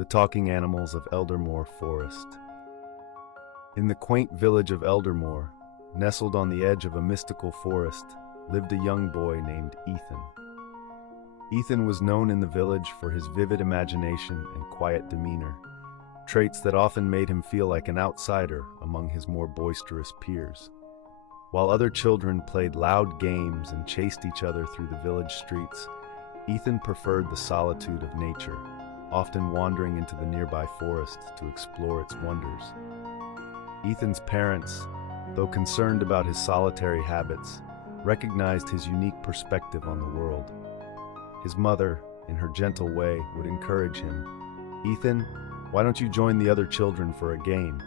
The talking animals of Eldermoor Forest. In the quaint village of Eldermoor, nestled on the edge of a mystical forest, lived a young boy named Ethan. Ethan was known in the village for his vivid imagination and quiet demeanor, traits that often made him feel like an outsider among his more boisterous peers. While other children played loud games and chased each other through the village streets, Ethan preferred the solitude of nature, often wandering into the nearby forest to explore its wonders. Ethan's parents, though concerned about his solitary habits, recognized his unique perspective on the world. His mother, in her gentle way, would encourage him, "Ethan, why don't you join the other children for a game?"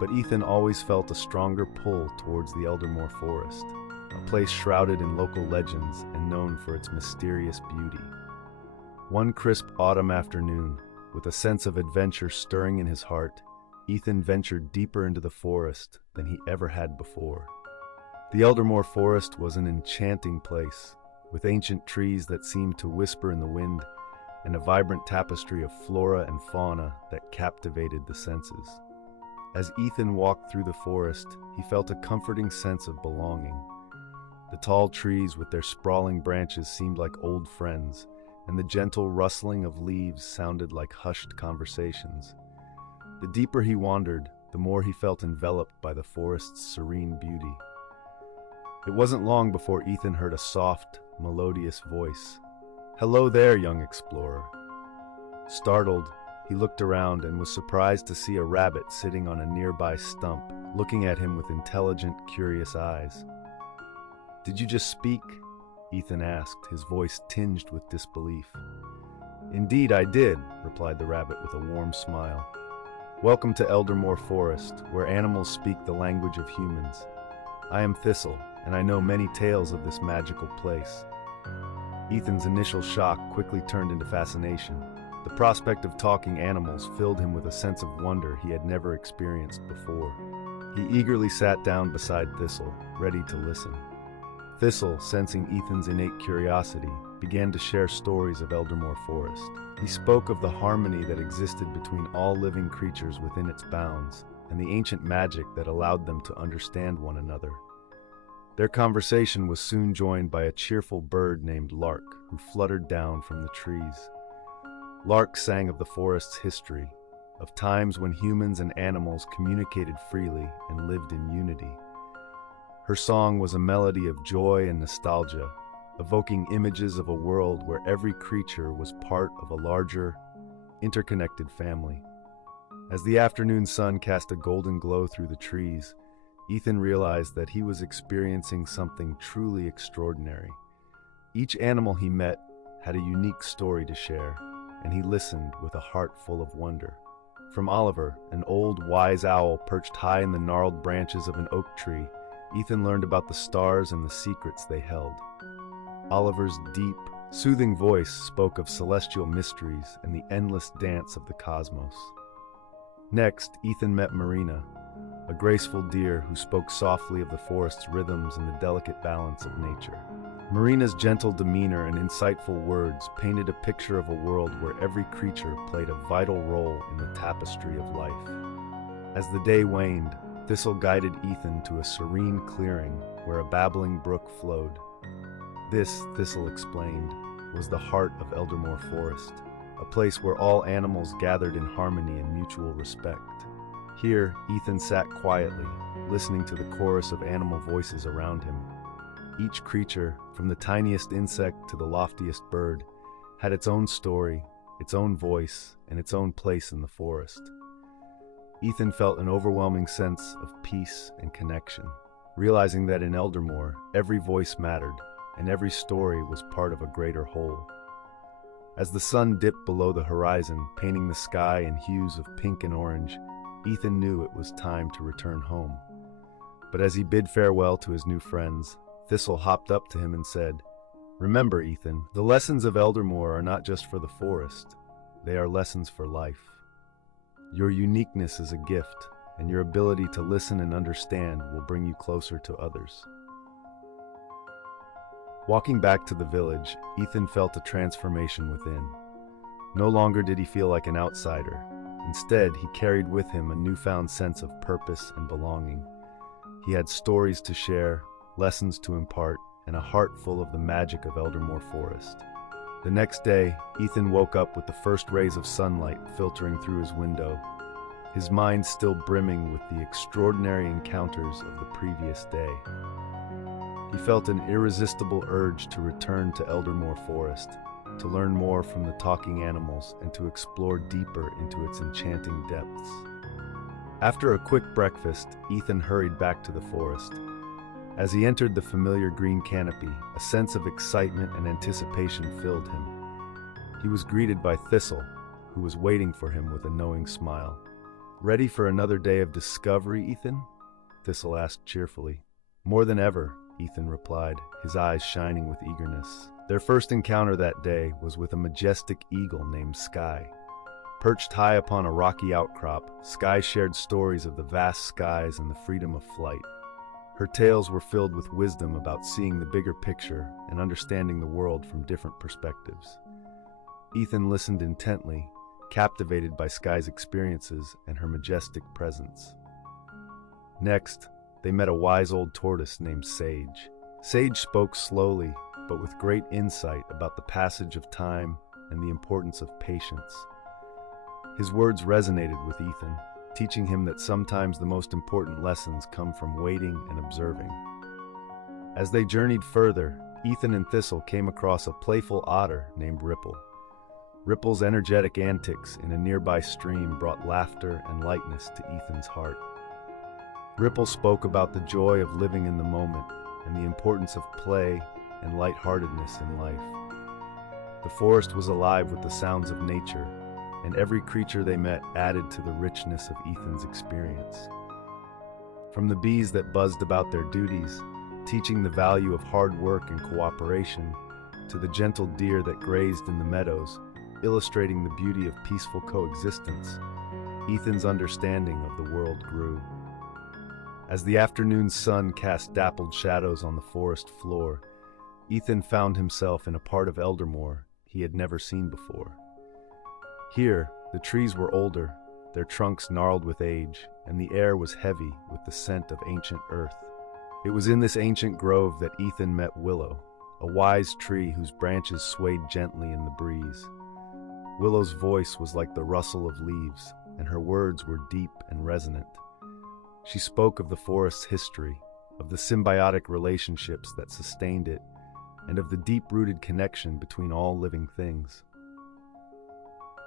But Ethan always felt a stronger pull towards the Eldermoor Forest, a place shrouded in local legends and known for its mysterious beauty. One crisp autumn afternoon, with a sense of adventure stirring in his heart, Ethan ventured deeper into the forest than he ever had before. The Eldermoor Forest was an enchanting place, with ancient trees that seemed to whisper in the wind and a vibrant tapestry of flora and fauna that captivated the senses. As Ethan walked through the forest, he felt a comforting sense of belonging. The tall trees with their sprawling branches seemed like old friends, and the gentle rustling of leaves sounded like hushed conversations. The deeper he wandered, the more he felt enveloped by the forest's serene beauty. It wasn't long before Ethan heard a soft, melodious voice. "Hello there, young explorer." Startled, he looked around and was surprised to see a rabbit sitting on a nearby stump, looking at him with intelligent, curious eyes. "Did you just speak?" Ethan asked, his voice tinged with disbelief. "Indeed I did," replied the rabbit with a warm smile. "Welcome to Eldermoor Forest, where animals speak the language of humans. I am Thistle, and I know many tales of this magical place." Ethan's initial shock quickly turned into fascination. The prospect of talking animals filled him with a sense of wonder he had never experienced before. He eagerly sat down beside Thistle, ready to listen. Thistle, sensing Ethan's innate curiosity, began to share stories of Eldermoor Forest. He spoke of the harmony that existed between all living creatures within its bounds, and the ancient magic that allowed them to understand one another. Their conversation was soon joined by a cheerful bird named Lark, who fluttered down from the trees. Lark sang of the forest's history, of times when humans and animals communicated freely and lived in unity. Her song was a melody of joy and nostalgia, evoking images of a world where every creature was part of a larger, interconnected family. As the afternoon sun cast a golden glow through the trees, Ethan realized that he was experiencing something truly extraordinary. Each animal he met had a unique story to share, and he listened with a heart full of wonder. From Oliver, an old, wise owl perched high in the gnarled branches of an oak tree, Ethan learned about the stars and the secrets they held. Oliver's deep, soothing voice spoke of celestial mysteries and the endless dance of the cosmos. Next, Ethan met Marina, a graceful deer who spoke softly of the forest's rhythms and the delicate balance of nature. Marina's gentle demeanor and insightful words painted a picture of a world where every creature played a vital role in the tapestry of life. As the day waned, Thistle guided Ethan to a serene clearing where a babbling brook flowed. This, Thistle explained, was the heart of Eldermoor Forest, a place where all animals gathered in harmony and mutual respect. Here, Ethan sat quietly, listening to the chorus of animal voices around him. Each creature, from the tiniest insect to the loftiest bird, had its own story, its own voice, and its own place in the forest. Ethan felt an overwhelming sense of peace and connection, realizing that in Eldermoor, every voice mattered, and every story was part of a greater whole. As the sun dipped below the horizon, painting the sky in hues of pink and orange, Ethan knew it was time to return home. But as he bid farewell to his new friends, Thistle hopped up to him and said, "Remember, Ethan, the lessons of Eldermoor are not just for the forest. They are lessons for life. Your uniqueness is a gift, and your ability to listen and understand will bring you closer to others." Walking back to the village, Ethan felt a transformation within. No longer did he feel like an outsider. Instead, he carried with him a newfound sense of purpose and belonging. He had stories to share, lessons to impart, and a heart full of the magic of Eldermoor Forest. The next day, Ethan woke up with the first rays of sunlight filtering through his window, his mind still brimming with the extraordinary encounters of the previous day. He felt an irresistible urge to return to Eldermoor Forest, to learn more from the talking animals and to explore deeper into its enchanting depths. After a quick breakfast, Ethan hurried back to the forest. As he entered the familiar green canopy, a sense of excitement and anticipation filled him. He was greeted by Thistle, who was waiting for him with a knowing smile. "Ready for another day of discovery, Ethan?" Thistle asked cheerfully. "More than ever," Ethan replied, his eyes shining with eagerness. Their first encounter that day was with a majestic eagle named Sky. Perched high upon a rocky outcrop, Sky shared stories of the vast skies and the freedom of flight. Her tales were filled with wisdom about seeing the bigger picture and understanding the world from different perspectives. Ethan listened intently, captivated by Sky's experiences and her majestic presence. Next, they met a wise old tortoise named Sage. Sage spoke slowly, but with great insight about the passage of time and the importance of patience. His words resonated with Ethan, teaching him that sometimes the most important lessons come from waiting and observing. As they journeyed further, Ethan and Thistle came across a playful otter named Ripple. Ripple's energetic antics in a nearby stream brought laughter and lightness to Ethan's heart. Ripple spoke about the joy of living in the moment and the importance of play and lightheartedness in life. The forest was alive with the sounds of nature, and every creature they met added to the richness of Ethan's experience. From the bees that buzzed about their duties, teaching the value of hard work and cooperation, to the gentle deer that grazed in the meadows, illustrating the beauty of peaceful coexistence, Ethan's understanding of the world grew. As the afternoon sun cast dappled shadows on the forest floor, Ethan found himself in a part of Eldermoor he had never seen before. Here, the trees were older, their trunks gnarled with age, and the air was heavy with the scent of ancient earth. It was in this ancient grove that Ethan met Willow, a wise tree whose branches swayed gently in the breeze. Willow's voice was like the rustle of leaves, and her words were deep and resonant. She spoke of the forest's history, of the symbiotic relationships that sustained it, and of the deep-rooted connection between all living things.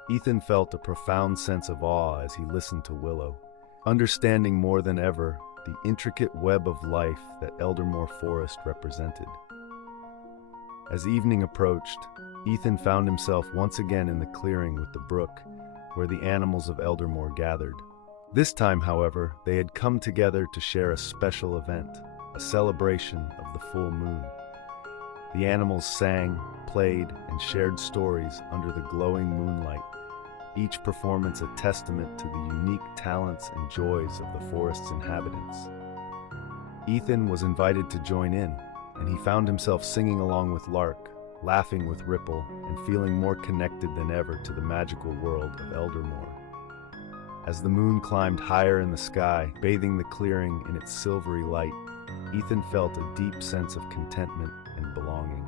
Ethan felt a profound sense of awe as he listened to Willow, understanding more than ever the intricate web of life that Eldermoor Forest represented. As evening approached, Ethan found himself once again in the clearing with the brook, where the animals of Eldermoor gathered. This time, however, they had come together to share a special event, a celebration of the full moon. The animals sang, played, and shared stories under the glowing moonlight, each performance a testament to the unique talents and joys of the forest's inhabitants. Ethan was invited to join in, and he found himself singing along with Lark, laughing with Ripple, and feeling more connected than ever to the magical world of Eldermoor. As the moon climbed higher in the sky, bathing the clearing in its silvery light, Ethan felt a deep sense of contentment and belonging.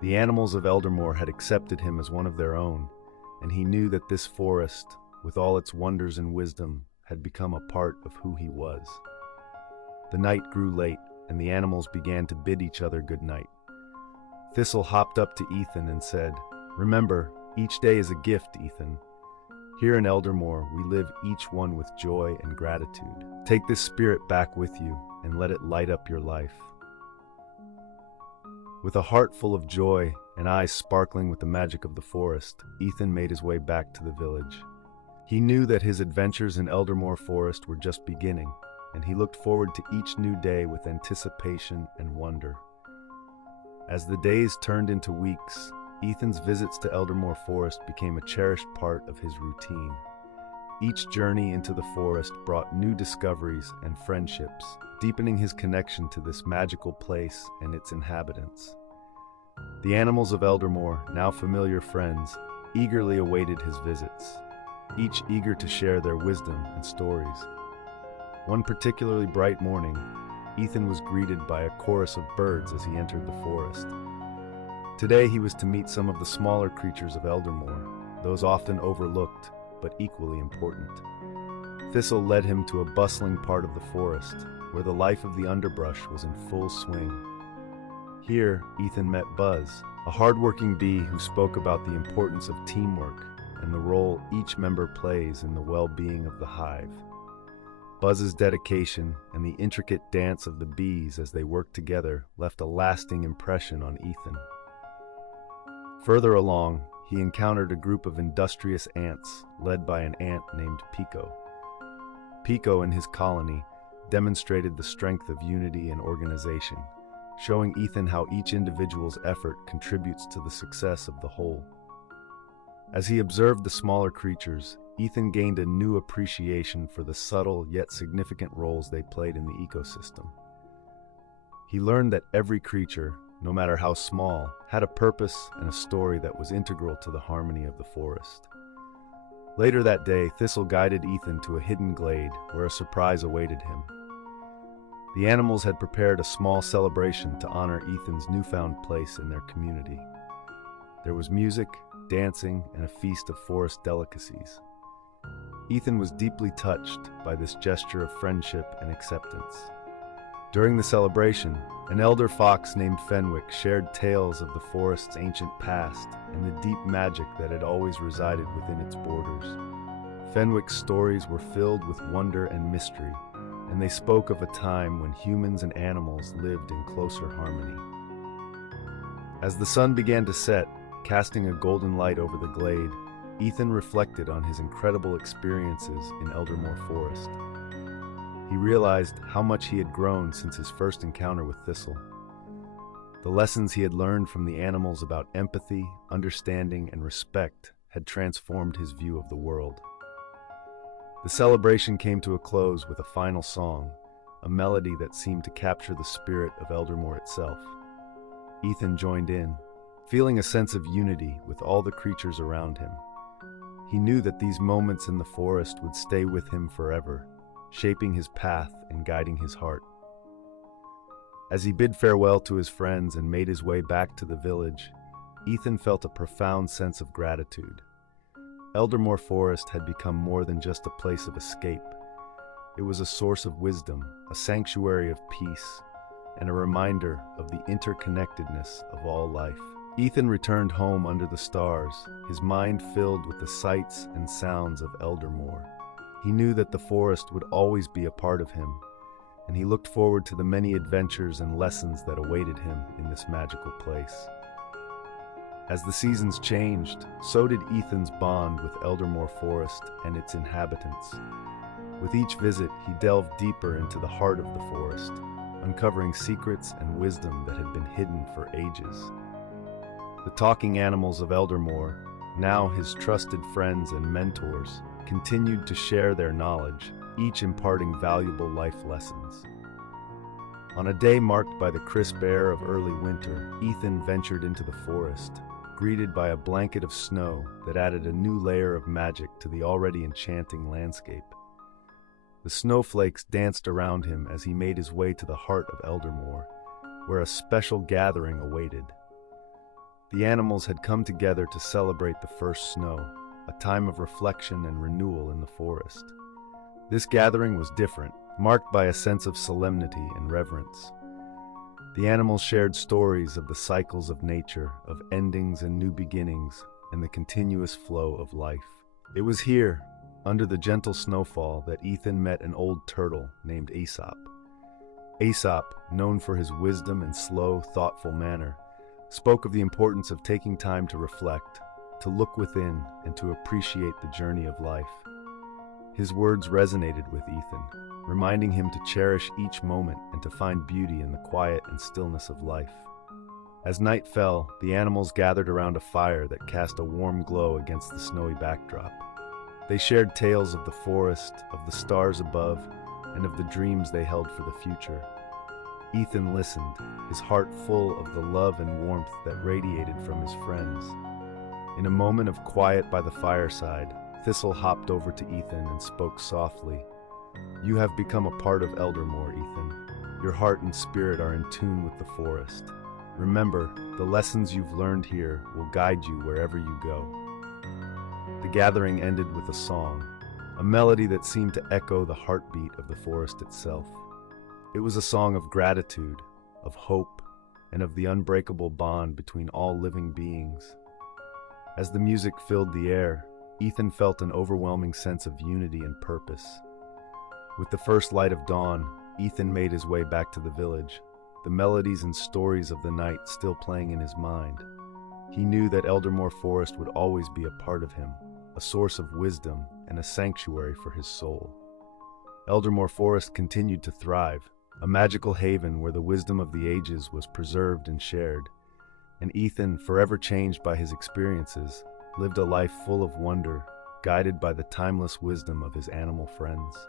The animals of Eldermoor had accepted him as one of their own, and he knew that this forest, with all its wonders and wisdom, had become a part of who he was. The night grew late, and the animals began to bid each other good night. Thistle hopped up to Ethan and said, "Remember, each day is a gift, Ethan. Here in Eldermoor, we live each one with joy and gratitude. Take this spirit back with you and let it light up your life." With a heart full of joy and eyes sparkling with the magic of the forest, Ethan made his way back to the village. He knew that his adventures in Eldermoor Forest were just beginning, and he looked forward to each new day with anticipation and wonder. As the days turned into weeks, Ethan's visits to Eldermoor Forest became a cherished part of his routine. Each journey into the forest brought new discoveries and friendships, deepening his connection to this magical place and its inhabitants. The animals of Eldermoor, now familiar friends, eagerly awaited his visits, each eager to share their wisdom and stories. One particularly bright morning, Ethan was greeted by a chorus of birds as he entered the forest. Today he was to meet some of the smaller creatures of Eldermoor, those often overlooked but equally important. Thistle led him to a bustling part of the forest, where the life of the underbrush was in full swing. Here, Ethan met Buzz, a hard-working bee who spoke about the importance of teamwork and the role each member plays in the well-being of the hive. Buzz's dedication and the intricate dance of the bees as they worked together left a lasting impression on Ethan. Further along, he encountered a group of industrious ants led by an ant named Pico. Pico and his colony demonstrated the strength of unity and organization, showing Ethan how each individual's effort contributes to the success of the whole. As he observed the smaller creatures, Ethan gained a new appreciation for the subtle yet significant roles they played in the ecosystem. He learned that every creature, no matter how small, had a purpose and a story that was integral to the harmony of the forest. Later that day, Thistle guided Ethan to a hidden glade where a surprise awaited him. The animals had prepared a small celebration to honor Ethan's newfound place in their community. There was music, dancing, and a feast of forest delicacies. Ethan was deeply touched by this gesture of friendship and acceptance. During the celebration, an elder fox named Fenwick shared tales of the forest's ancient past and the deep magic that had always resided within its borders. Fenwick's stories were filled with wonder and mystery, and they spoke of a time when humans and animals lived in closer harmony. As the sun began to set, casting a golden light over the glade, Ethan reflected on his incredible experiences in Eldermoor Forest. He realized how much he had grown since his first encounter with Thistle. The lessons he had learned from the animals about empathy, understanding, and respect had transformed his view of the world. The celebration came to a close with a final song, a melody that seemed to capture the spirit of Eldermoor itself. Ethan joined in, feeling a sense of unity with all the creatures around him. He knew that these moments in the forest would stay with him forever, shaping his path and guiding his heart. As he bid farewell to his friends and made his way back to the village, Ethan felt a profound sense of gratitude. Eldermoor Forest had become more than just a place of escape. It was a source of wisdom, a sanctuary of peace, and a reminder of the interconnectedness of all life. Ethan returned home under the stars, his mind filled with the sights and sounds of Eldermoor. He knew that the forest would always be a part of him, and he looked forward to the many adventures and lessons that awaited him in this magical place. As the seasons changed, so did Ethan's bond with Eldermoor Forest and its inhabitants. With each visit, he delved deeper into the heart of the forest, uncovering secrets and wisdom that had been hidden for ages. The talking animals of Eldermoor, now his trusted friends and mentors, continued to share their knowledge, each imparting valuable life lessons. On a day marked by the crisp air of early winter, Ethan ventured into the forest, greeted by a blanket of snow that added a new layer of magic to the already enchanting landscape. The snowflakes danced around him as he made his way to the heart of Eldermoor, where a special gathering awaited. The animals had come together to celebrate the first snow, a time of reflection and renewal in the forest. This gathering was different, marked by a sense of solemnity and reverence. The animals shared stories of the cycles of nature, of endings and new beginnings, and the continuous flow of life. It was here, under the gentle snowfall, that Ethan met an old turtle named Aesop. Aesop, known for his wisdom and slow, thoughtful manner, spoke of the importance of taking time to reflect, to look within, and to appreciate the journey of life. His words resonated with Ethan, reminding him to cherish each moment and to find beauty in the quiet and stillness of life. As night fell, the animals gathered around a fire that cast a warm glow against the snowy backdrop. They shared tales of the forest, of the stars above, and of the dreams they held for the future. Ethan listened, his heart full of the love and warmth that radiated from his friends. In a moment of quiet by the fireside, Thistle hopped over to Ethan and spoke softly. "You have become a part of Eldermoor, Ethan. Your heart and spirit are in tune with the forest. Remember, the lessons you've learned here will guide you wherever you go." The gathering ended with a song, a melody that seemed to echo the heartbeat of the forest itself. It was a song of gratitude, of hope, and of the unbreakable bond between all living beings. As the music filled the air, Ethan felt an overwhelming sense of unity and purpose. With the first light of dawn, Ethan made his way back to the village, the melodies and stories of the night still playing in his mind. He knew that Eldermoor Forest would always be a part of him, a source of wisdom and a sanctuary for his soul. Eldermoor Forest continued to thrive, a magical haven where the wisdom of the ages was preserved and shared, and Ethan, forever changed by his experiences, lived a life full of wonder, guided by the timeless wisdom of his animal friends.